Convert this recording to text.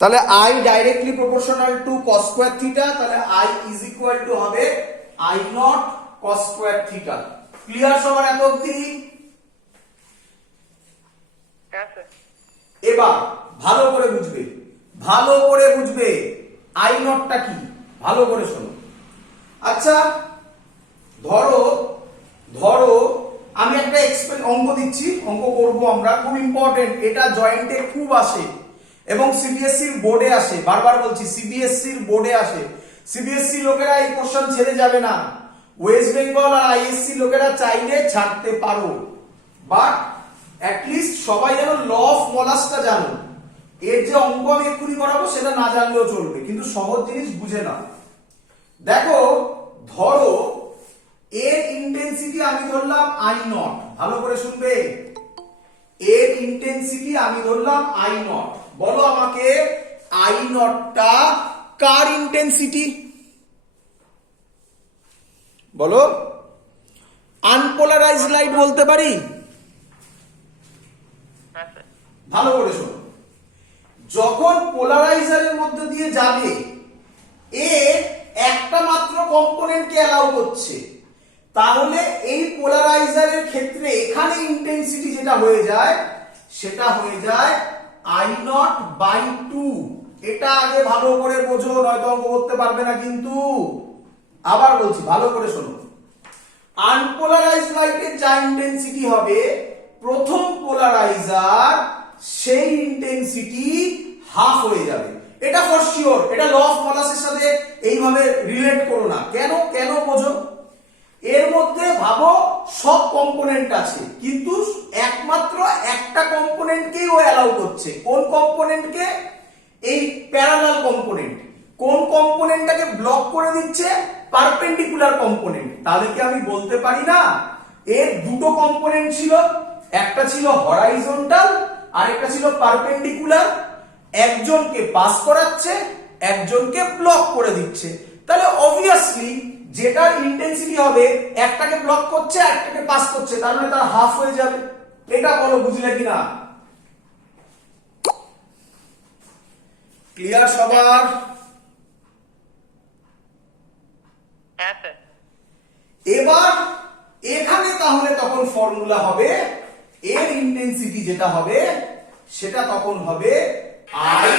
তাহলে I directly proportional to cos square theta, তাহলে I is equal to হবে I not cos square theta. Clear সবার এত অবধি? এবার ভালো করে বুঝবে, ভালো করে বুঝবে I নটটা কি, ভালো করে শোনো। আচ্ছা ধরো ধরো আমি একটা অঙ্ক দিচ্ছি, অঙ্ক করব আমরা, খুব ইম্পর্টেন্ট, এটা জয়েন্টে খুব আসে এবং সিবিএসসি এর বোর্ডে আসে, বারবার বলছি সিবিএসসি এর বোর্ডে আসে। সিবিএসসি লোকেরা এই কোশ্চেন ছেড়ে যাবে না, ওয়েস্ট বেঙ্গল আর আইএসসি লোকেরা চাইলে ছাড়তে পারো, বাট অ্যাটলিস্ট সবাই যেন ল অফ মলাসটা জানো। এর যে অঙ্ক আমি এক্ষুনি করাবো সেটা না জানলেও চলবে, কিন্তু সহজ জিনিস বুঝে নাও। দেখো ধরো এর ইন্টেন্সিটি আমি ধরলাম I নট, ভালো করে শুনবে, এর ইন্টেন্সিটি আমি ধরলাম I নট। বলো আমাকে I নটটা কার ইন্টেন্সিটি? বলো। আনপোলারাইজড লাইট বলতে পারি? ভালো করে শোনো, যখন পোলারাইজারের মধ্যে দিয়ে যাবে এর একটা মাত্র কম্পোনেন্টকে অ্যালাউ করছে, তাহলে এই পোলারাইজারের ক্ষেত্রে এখানে ইন্টেন্সিটি যেটা হয়ে যায় সেটা হয়ে যায় I নট বাই 2। এটা আগে ভালো করে বোঝো, নয়তো অঙ্ক করতে পারবে না কিন্তু। আবার বলছি ভালো করে শোনো, আনপোলারাইজড লাইটের যা ইন্টেন্সিটি হবে প্রথম পোলারাইজার সেই ইন্টেন্সিটি হাফ হয়ে যাবে, এটা ফর শিওর। এটা ল অফ মলাসের সাথে এইভাবে রিলেট করো না। কেন কেন বোঝো, এর মধ্যে ভাবো সব কম্পোনেন্ট আছে কিন্তু একমাত্র একটা কম্পোনেন্টকেই ও অ্যালাউ করছে। কোন কম্পোনেন্টকে? এই প্যারালাল কম্পোনেন্ট। কোন কম্পোনেন্টটাকে ব্লক করে দিচ্ছে? Perpendicular component. তাহলে কি আমি বলতে পারি না এর দুটো কম্পোনেন্ট ছিল, একটা ছিল হরাইজন্টাল আর একটা ছিল পারপেন্ডিকুলার, একজনকে পাস করাচ্ছে একজনকে ব্লক করে দিচ্ছে। তাহলে অবভিয়াসলি যেটার ইন্টেন্সিটি হবে একটাকে ব্লক করছে একটাকে পাস করছে, তার মানে তার হাফ হয়ে যাবে। এটা বলো বুঝলে কিনা? ক্লিয়ার সবার? এবার এখানে তাহলে তখন ফর্মুলা হবে এর ইন্টেন্সিটি যেটা হবে সেটা তখন হবে I